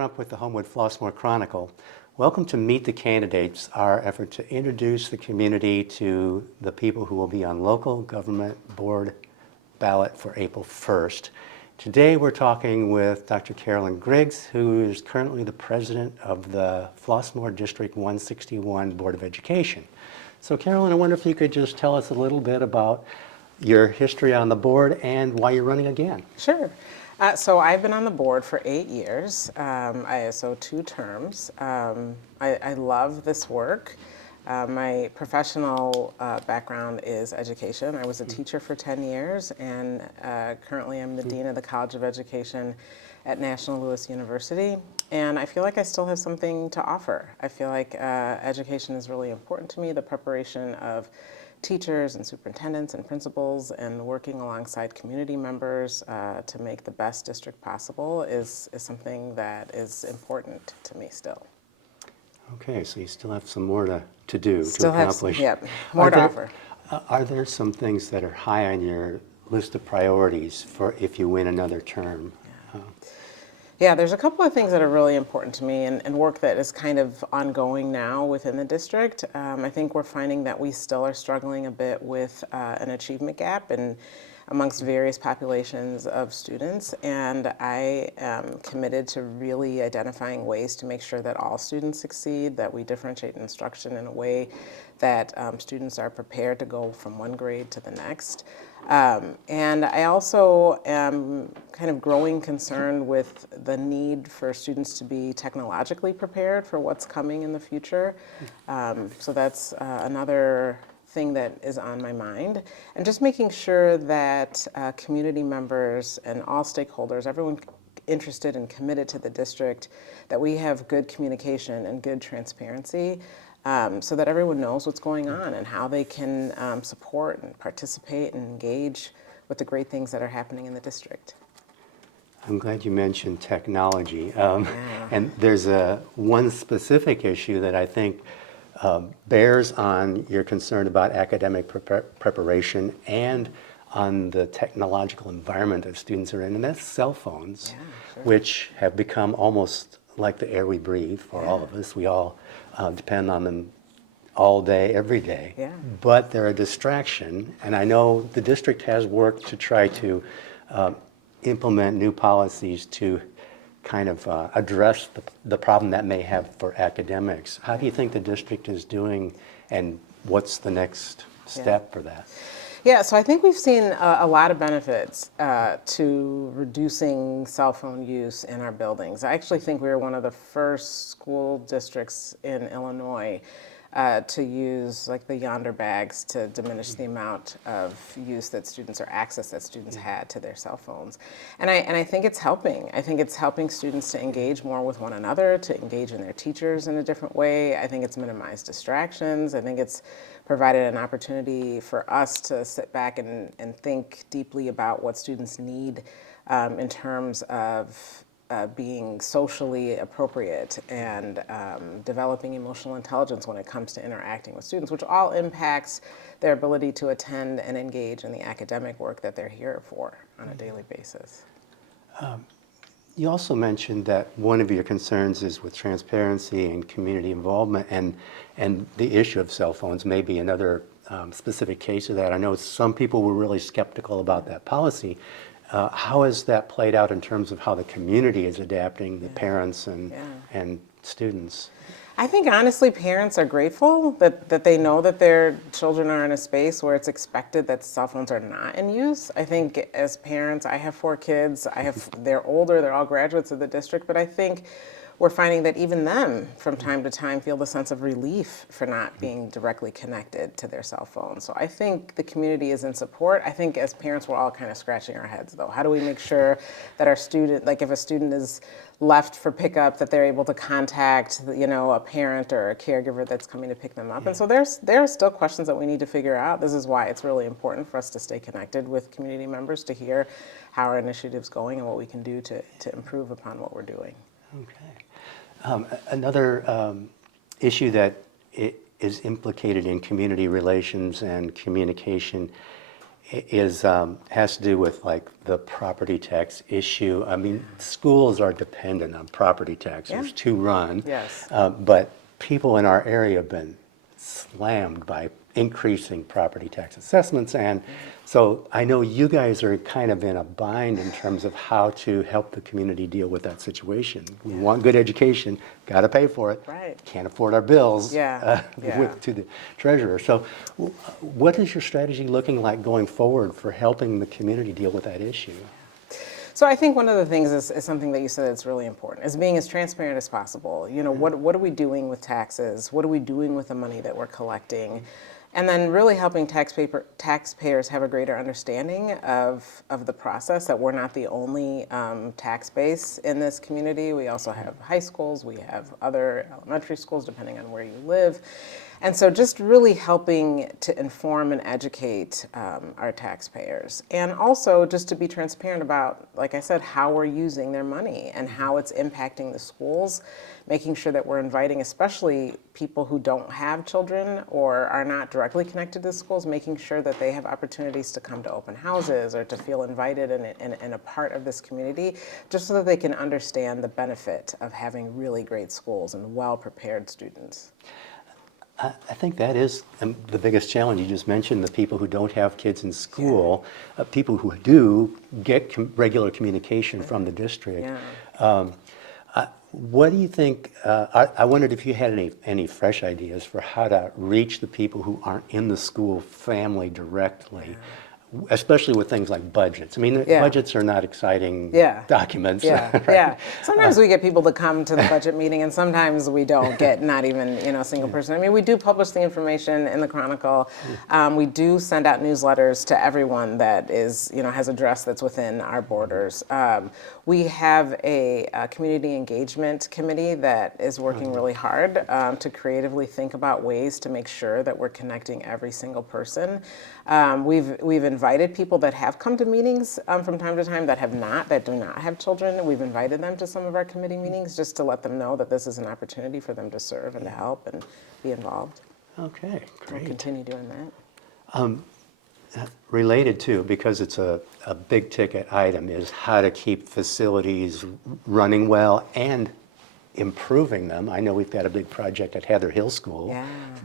Crump with the Homewood-Flossmoor Chronicle. Welcome to Meet the Candidates, our effort to introduce the community to the people who will be on local government board ballot for April 1st. Today we're talking with Dr. Carolyn Griggs, who is currently the president of the Flossmoor District 161 Board of Education. So Carolyn, I wonder if you could just tell us a little bit about your history on the board and why you're running again. Sure. So I've been on the board for 8 years, so 2 terms. I love this work. My professional background is education. I was a teacher for 10 years, and currently I'm the Dean of the College of Education at National Louis University. And I feel like I still have something to offer. I feel like education is really important to me, the preparation of teachers and superintendents and principals, and working alongside community members to make the best district possible is something that is important to me still. Okay, so you still have some more to do, Still to accomplish. Yep, more to offer. Are there some things that are high on your list of priorities for if you win another term? Yeah, there's a couple of things that are really important to me and work that is kind of ongoing now within the district. I think we're finding that we still are struggling a bit with an achievement gap amongst various populations of students, and I am committed to really identifying ways to make sure that all students succeed, that we differentiate instruction in a way that students are prepared to go from one grade to the next. And I also am kind of growing concerned with the need for students to be technologically prepared for what's coming in the future. So that's another thing that is on my mind. And just making sure that community members and all stakeholders, everyone interested and committed to the district, that we have good communication and good transparency. So that everyone knows what's going on and how they can support and participate and engage with the great things that are happening in the district. I'm glad you mentioned technology. And there's one specific issue that I think bears on your concern about academic preparation and on the technological environment that students are in, and that's cell phones, which have become almost like the air we breathe for all of us. We all depend on them all day, every day. But they're a distraction, and I know the district has worked to try to implement new policies to kind of address the problem that may have for academics. How do you think the district is doing, and what's the next step for that? Yeah, so I think we've seen a lot of benefits to reducing cell phone use in our buildings. I actually think we were one of the first school districts in Illinois to use like the Yonder bags to diminish the amount of use that students or access that students had to their cell phones. And I think it's helping. I think it's helping students to engage more with one another, to engage in their teachers in a different way. I think it's minimized distractions. I think it's provided an opportunity for us to sit back and think deeply about what students need in terms of being socially appropriate and developing emotional intelligence when it comes to interacting with students, which all impacts their ability to attend and engage in the academic work that they're here for on a daily basis. You also mentioned that one of your concerns is with transparency and community involvement, and the issue of cell phones may be another specific case of that. I know some people were really skeptical about that policy. How has that played out in terms of how the community is adapting, the parents and students? I think honestly parents are grateful that they know that their children are in a space where it's expected that cell phones are not in use. I think as parents, I have 4 kids, they're older, they're all graduates of the district, but I think we're finding that even them, from time to time, feel the sense of relief for not being directly connected to their cell phone. So I think the community is in support. I think as parents, we're all kind of scratching our heads, though. How do we make sure that our student, like if a student is left for pickup, that they're able to contact, a parent or a caregiver that's coming to pick them up? And so there are still questions that we need to figure out. This is why it's really important for us to stay connected with community members, to hear how our initiative's going and what we can do to improve upon what we're doing. Okay. Another issue that is implicated in community relations and communication has to do with like the property tax issue. I mean, schools are dependent on property taxes Yeah. to run. Yes. But people in our area have been slammed by increasing property tax assessments. And so I know you guys are kind of in a bind in terms of how to help the community deal with that situation. We want good education, got to pay for it. Right. Can't afford our bills Yeah. Yeah. to the treasurer. So what is your strategy looking like going forward for helping the community deal with that issue? So I think one of the things is something that you said that's really important, is being as transparent as possible. You know, what are we doing with taxes? What are we doing with the money that we're collecting? And then really helping taxpayers have a greater understanding of the process, that we're not the only tax base in this community. We also have high schools, we have other elementary schools, depending on where you live. And so just really helping to inform and educate our taxpayers. And also just to be transparent about, like I said, how we're using their money and how it's impacting the schools, making sure that we're inviting especially people who don't have children or are not directly connected to schools, making sure that they have opportunities to come to open houses or to feel invited and a part of this community, just so that they can understand the benefit of having really great schools and well-prepared students. I think that is the biggest challenge. You just mentioned the people who don't have kids in school. People who do get regular communication from the district. Yeah. What do you think? I wondered if you had any fresh ideas for how to reach the people who aren't in the school family directly, especially with things like budgets. I mean, budgets are not exciting documents. Yeah, right? yeah. Sometimes we get people to come to the budget meeting, and sometimes we don't get not even a single person. I mean, we do publish the information in the Chronicle. We do send out newsletters to everyone that is has address that's within our borders. We have a community engagement committee that is working really hard to creatively think about ways to make sure that we're connecting every single person. We've invited people that have come to meetings from time to time that do not have children. We've invited them to some of our committee meetings just to let them know that this is an opportunity for them to serve and to help and be involved. Okay, great. We'll continue doing that. Related to, because it's a big ticket item, is how to keep facilities running well and improving them. I know we've got a big project at Heather Hill School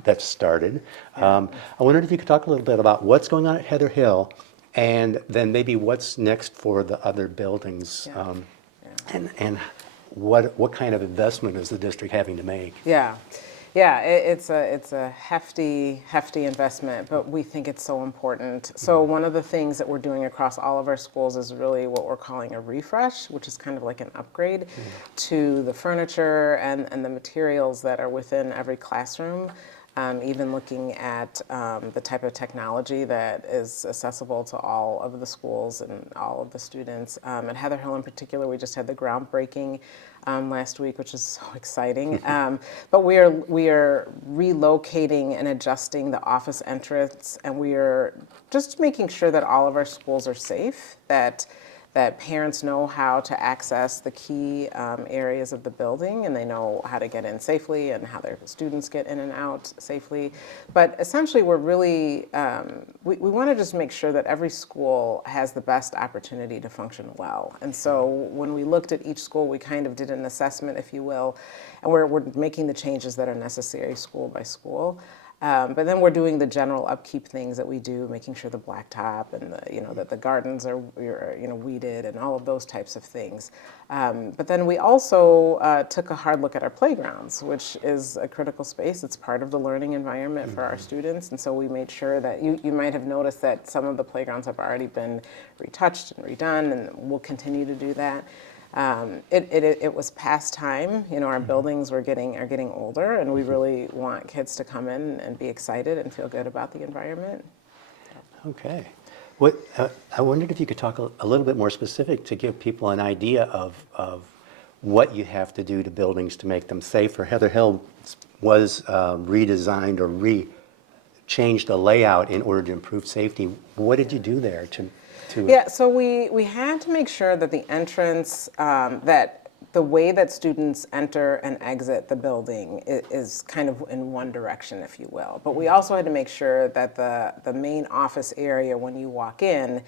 that's started. I wondered if you could talk a little bit about what's going on at Heather Hill, and then maybe what's next for the other buildings, and what kind of investment is the district having to make? Yeah, it's a hefty investment, but we think it's so important. So one of the things that we're doing across all of our schools is really what we're calling a refresh, which is kind of like an upgrade to the furniture and the materials that are within every classroom. Even looking at the type of technology that is accessible to all of the schools and all of the students. At Heather Hill in particular, we just had the groundbreaking last week, which is so exciting. But we are relocating and adjusting the office entrance, and we are just making sure that all of our schools are safe, that parents know how to access the key areas of the building, and they know how to get in safely and how their students get in and out safely. But essentially, we're really, we want to just make sure that every school has the best opportunity to function well. And so when we looked at each school, we kind of did an assessment, if you will, and we're making the changes that are necessary school by school. But then we're doing the general upkeep things that we do, making sure the blacktop and that the gardens are weeded and all of those types of things. But then we also took a hard look at our playgrounds, which is a critical space. It's part of the learning environment for our students, and so we made sure that you might have noticed that some of the playgrounds have already been retouched and redone, and we'll continue to do that. It was past time. Our buildings are getting older, and we really want kids to come in and be excited and feel good about the environment. Okay. I wondered if you could talk a little bit more specific to give people an idea of what you have to do to buildings to make them safer. Heather Hill was redesigned or changed the layout in order to improve safety. What did you do there to Yeah, so we had to make sure that the entrance, that the way that students enter and exit the building is kind of in one direction, if you will. But we also had to make sure that the main office area when you walk in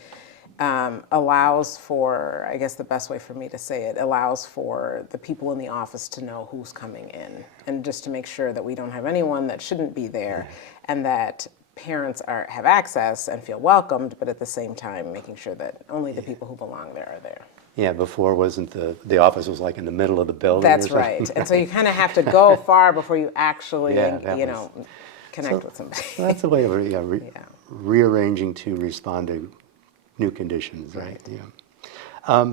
allows for, I guess the best way for me to say it, allows for the people in the office to know who's coming in, and just to make sure that we don't have anyone that shouldn't be there, and that parents have access and feel welcomed, but at the same time making sure that only the people who belong there are there. Yeah, before wasn't the office was like in the middle of the building or That's something? right. And so you kind of have to go far before you actually, Yeah, that connect with somebody. So that's a way of Yeah. rearranging to respond to new conditions, right? Yeah.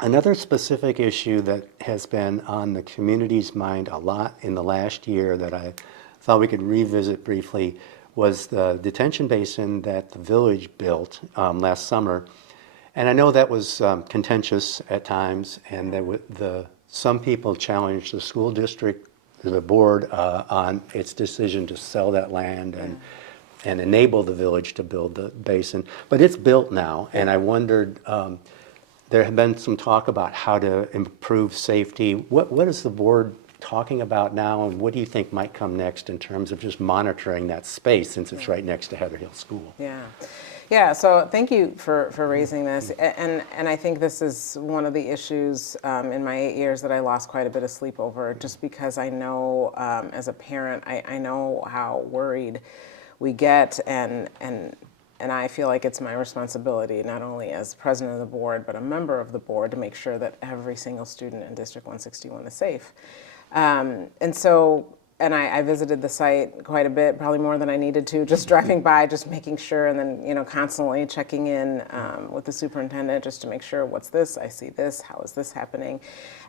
Another specific issue that has been on the community's mind a lot in the last year that I thought we could revisit briefly was the detention basin that the village built last summer. And I know that was contentious at times, and some people challenged the school district, the board, on its decision to sell that land and enable the village to build the basin. But it's built now, and I wondered, there have been some talk about how to improve safety. What is the board talking about now, and what do you think might come next in terms of just monitoring that space, since it's right next to Heather Hill School? Yeah. Yeah, so thank you for raising this. And I think this is one of the issues in my 8 years that I lost quite a bit of sleep over, just because I know as a parent, I know how worried we get, and I feel like it's my responsibility, not only as president of the board, but a member of the board, to make sure that every single student in District 161 is safe. And I visited the site quite a bit, probably more than I needed to, just driving by, just making sure, and then, constantly checking in with the superintendent just to make sure, what's this? I see this, how is this happening?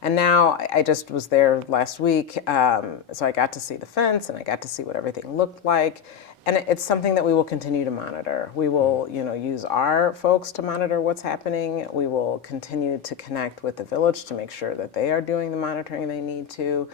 And now I just was there last week, so I got to see the fence, and I got to see what everything looked like. And it's something that we will continue to monitor. We will, use our folks to monitor what's happening. We will continue to connect with the village to make sure that they are doing the monitoring they need to.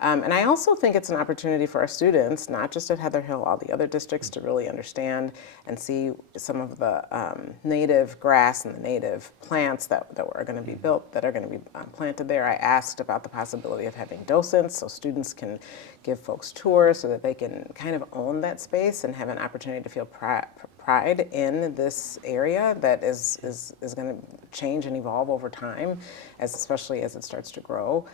And I also think it's an opportunity for our students, not just at Heather Hill, all the other districts, to really understand and see some of the native grass and the native plants that are going to be built, that are going to be planted there. I asked about the possibility of having docents, so students can give folks tours, so that they can kind of own that space and have an opportunity to feel pride in this area that is going to change and evolve over time, especially as it starts to grow.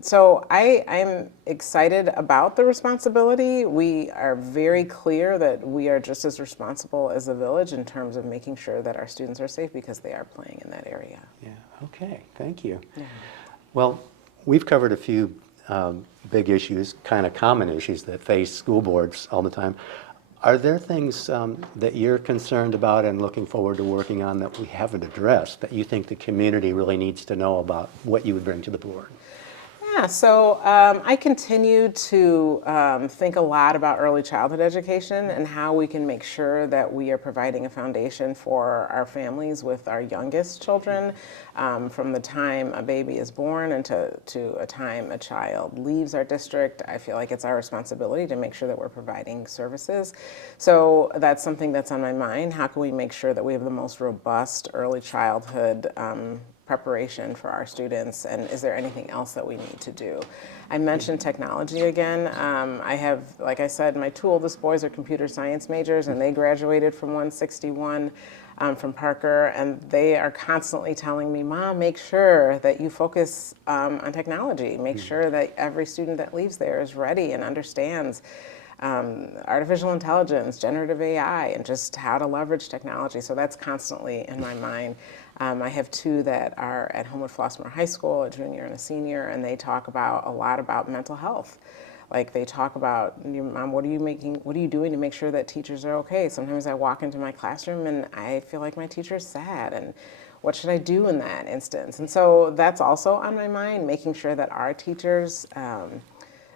So I'm excited about the responsibility. We are very clear that we are just as responsible as the village in terms of making sure that our students are safe, because they are playing in that area. Yeah, okay, thank you. Yeah. Well, we've covered a few big issues, kind of common issues that face school boards all the time. Are there things that you're concerned about and looking forward to working on that we haven't addressed, that you think the community really needs to know about, what you would bring to the board? Yeah, so I continue to think a lot about early childhood education and how we can make sure that we are providing a foundation for our families with our youngest children, from the time a baby is born and to a time a child leaves our district. I feel like it's our responsibility to make sure that we're providing services. So that's something that's on my mind. How can we make sure that we have the most robust early childhood preparation for our students, and is there anything else that we need to do? I mentioned technology again. I have, like I said, my two oldest boys are computer science majors, and they graduated from 161 from Parker, and they are constantly telling me, Mom, make sure that you focus on technology. Make sure that every student that leaves there is ready and understands artificial intelligence, generative AI, and just how to leverage technology. So that's constantly in my mind. I have two that are at Homewood-Flossmoor High School, a junior and a senior, and they talk a lot about mental health. Like, they talk about, Mom, what are you doing to make sure that teachers are okay? Sometimes I walk into my classroom and I feel like my teacher's sad, and what should I do in that instance? And so that's also on my mind, making sure that our teachers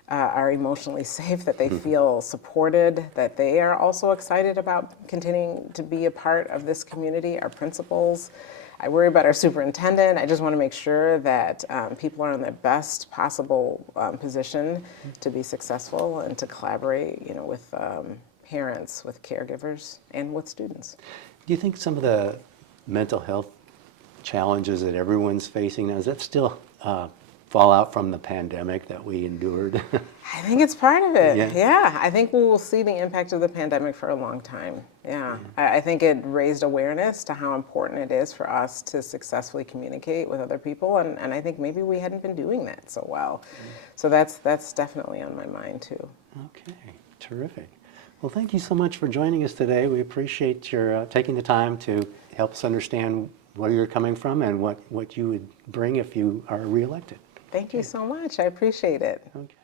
are emotionally safe, that they feel supported, that they are also excited about continuing to be a part of this community, our principals. I worry about our superintendent. I just want to make sure that people are in their best possible position to be successful and to collaborate, with parents, with caregivers, and with students. Do you think some of the mental health challenges that everyone's facing now, is that still fallout from the pandemic that we endured? I think it's part of it. Yeah. Yeah. I think we will see the impact of the pandemic for a long time. Yeah. I think it raised awareness to how important it is for us to successfully communicate with other people. And I think maybe we hadn't been doing that so well. So that's definitely on my mind too. Okay, terrific. Well, thank you so much for joining us today. We appreciate your taking the time to help us understand where you're coming from and what you would bring if you are reelected. Thank you so much. I appreciate it. Okay.